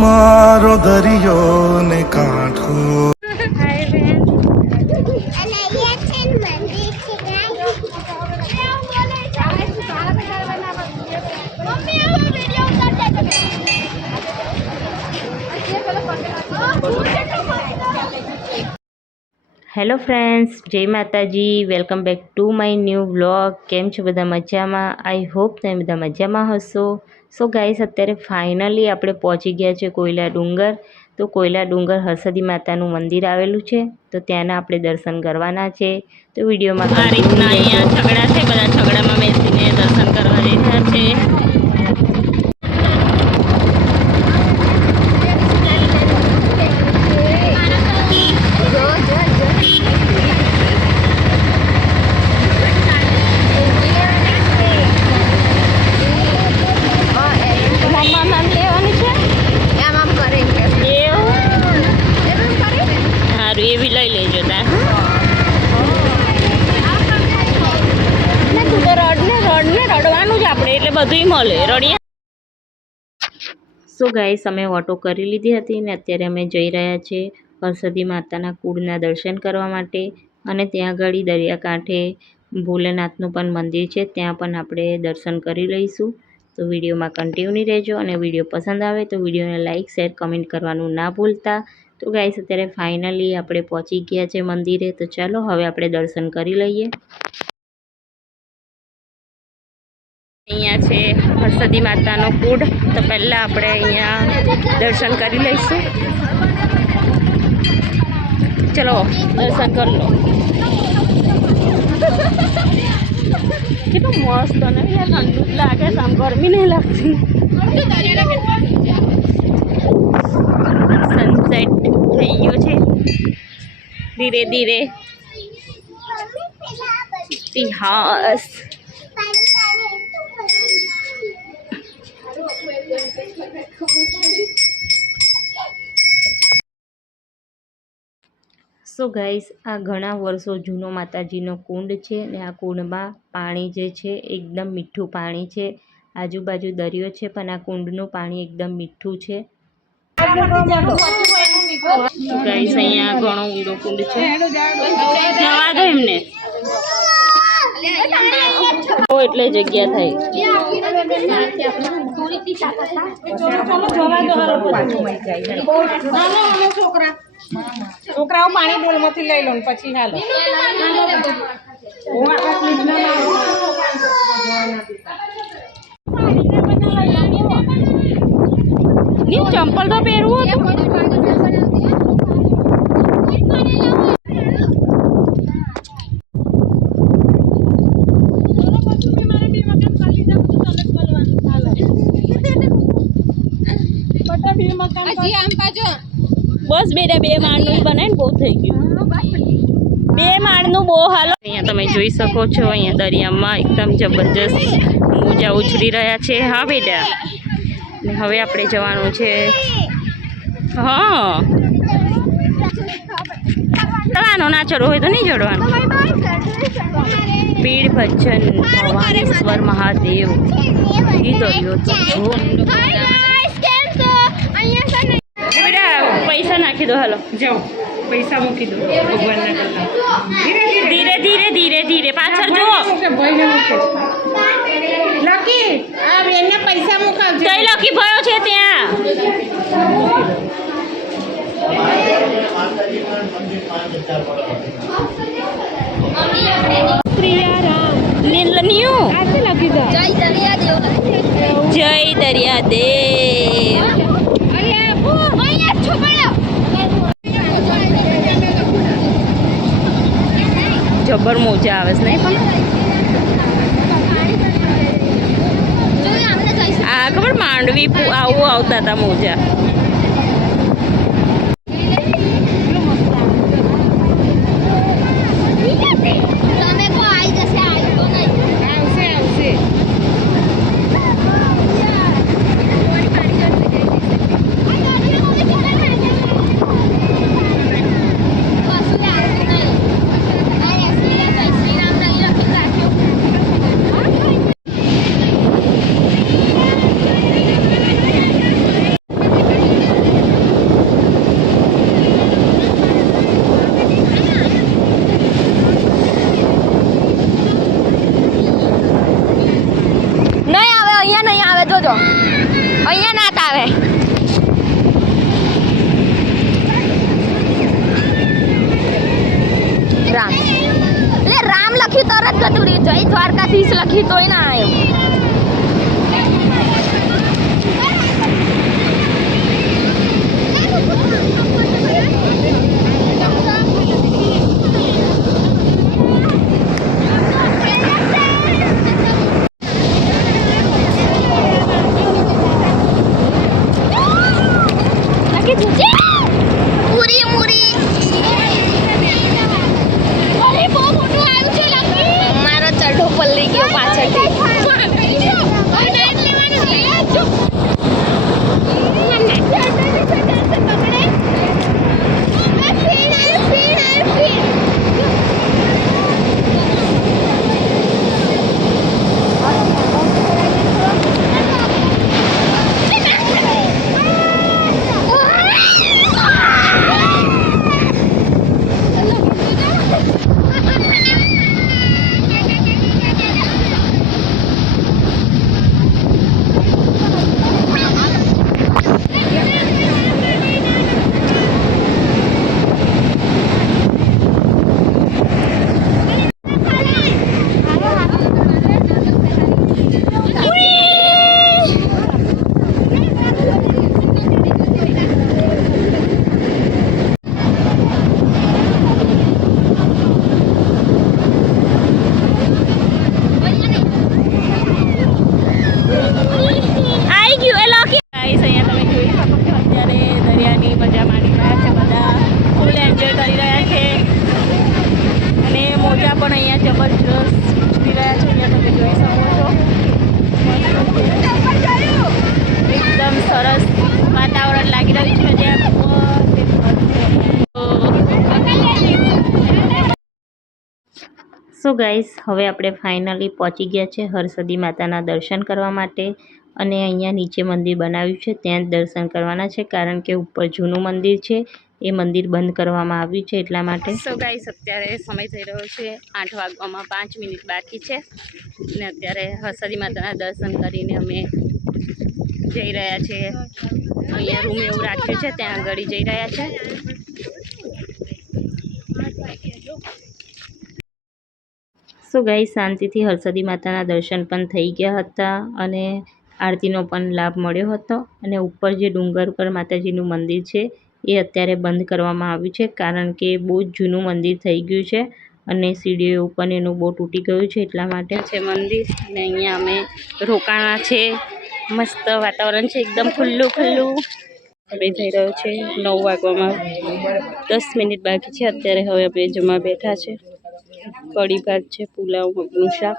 મારો દરિયો ને કાંઠો. હેલો ફ્રેન્ડ્સ જય માતાજી welcome back to my new vlog કેમ છો બધા મજામાં? આઈ હોપ તમે બધા મજામાં હશો. સો ગાઈસ અત્યારે ફાઇનલી આપણે પહોંચી ગયા છે કોયલા ડુંગર. તો કોયલા ડુંગર હરસદી માતાનું મંદિર આવેલું છે. તો ત્યાંના આપણે દર્શન કરવાના છે. તો વિડીયોમાં આ અહીંયા છગડા છે. બધા છગડામાં બેસીને દર્શન કરવા જઈ રહ્યા છે. લઈ લેજો તાર તું તો રડ ને રડ ને રડવાનું જ આપણે એટલે બધુંય મળે. રડીએ. સો ગાઈસ અમે ઓટો કરી લીધી હતી ને અત્યારે અમે જઈ રહ્યા છે હરસદી માતાના કુળના દર્શન કરવા માટે. અને ત્યાં આગળ દરિયાકાંઠે ભોલેનાથનું પણ મંદિર છે ત્યાં પણ આપણે દર્શન કરી લઈશું. તો વિડીયોમાં કન્ટિન્યુ રહેજો અને વીડિયો પસંદ આવે તો વિડીયોને લાઇક શેર કમેન્ટ કરવાનું ના ભૂલતા. તો ગાઈસ અત્યારે ફાઇનલી આપણે પહોંચી ગયા છે મંદિરે. તો ચાલો, હવે આપણે દર્શન કરી લઈએ. અહીંયા છે હરસદી માતાનો કુડ. તો પહેલાં આપણે અહીંયા દર્શન કરી લઈશું. ચલો, દર્શન કરી લો. કેટલું મસ્ત ને ઠંડુ લાગે છે ગરમી નહીં લાગતી સનસેટ થઈ ગયો છે ધીરે ધીરે. ઇતિહાસ. સો ગાઈસ આ ઘણા વર્ષો જૂનો માતાજીનો કુંડ છે ને આ કુંડમાં પાણી જે છે એકદમ મીઠું પાણી છે. આજુબાજુ દરિયો છે પણ આ કુંડનું પાણી એકદમ મીઠું છે. ગાઈસ અહીંયા ઘણો ઊંડો કુંડ છે. જવા દો એમને. બહુ એટલે જગ્યા થઈ. છોકરાઓ પાણી ડોલમાંથી લઈ લો પછી હાલો. હું ની ચંપલ તો પહેરવું બસ બેટા, બે માળનું બનાવીને બહુ થઈ ગયું. બે માળનું બહુ હાલો. અહીંયા તમે જોઈ શકો છો, અહીંયા દરિયામાં એકદમ જબરજસ્ત મોજા ઉછળી રહ્યા છે. હા, બેટા. ને હવે આપણે જવાનું છે. હા. ચડવાનો ના ચડવો હોય તો નહીં ચડવાનું પીડ ભજન ભવાનેશ્વર મહાદેવ. ગીતો બેટા પૈસા નાખી દો હાલો. જાઓ. પૈસા મૂકી દો ભગવાનના ધીરે ધીરે. ધીરે ધીરે પાછળ જુઓ. લકી આ બેનને પૈસા મુકાવજો જય લકી ભયો છે ત્યાં? જય જય દરિયાદેવ. જબર મોજા આવે છે નહીં પણ ખબર માંડવી આવું આવતા હતા મોજા. અહીંયા નાત આવે. રામ. એટલે રામ લખ્યું તરત જતું રહ્યું જય, દ્વારકાધીશ લખી તોય ના આવ્યો લખી સો ગાઈસ હવે આપણે ફાઇનલી પહોંચી ગયા છે હરસદી માતાના દર્શન કરવા માટે. અને અહીંયા નીચે મંદિર બનાવ્યું છે, ત્યાં જ દર્શન કરવાના છે, કારણ કે ઉપર જૂનું મંદિર છે. એ મંદિર બંધ કરવામાં આવ્યું છે એટલા માટે. સો ગાઈસ અત્યારે સમય થઈ રહ્યો છે આઠ વાગવામાં પાંચ મિનિટ બાકી છે. અને અત્યારે હરસદી માતાના દર્શન કરીને અમે જઈ રહ્યા છીએ અહીંયા રૂમ એવું રાખ્યું છે, ત્યાં આગળ જઈ રહ્યા છે. સો ગાઈ શાંતિથી હરસદી માતાના દર્શન પણ થઈ ગયા હતા અને આરતીનો પણ લાભ મળ્યો હતો. અને ઉપર જે ડુંગર પર માતાજીનું મંદિર છે, એ અત્યારે બંધ કરવામાં આવ્યું છે, કારણ કે બહુ જ જૂનું મંદિર થઈ ગયું છે અને સીડીઓ ઉપર એનું બહુ તૂટી ગયું છે એટલા માટે છે મંદિર. અને અહીંયા અમે રોકાણા છે. મસ્ત વાતાવરણ છે, એકદમ ખુલ્લું ખુલ્લું. અમે થઈ રહ્યો છે, નવ વાગવામાં દસ મિનિટ બાકી છે. અત્યારે હવે અમે જમવા બેઠા છે. કઢી ભાત છે પુલાવ મગનું શાક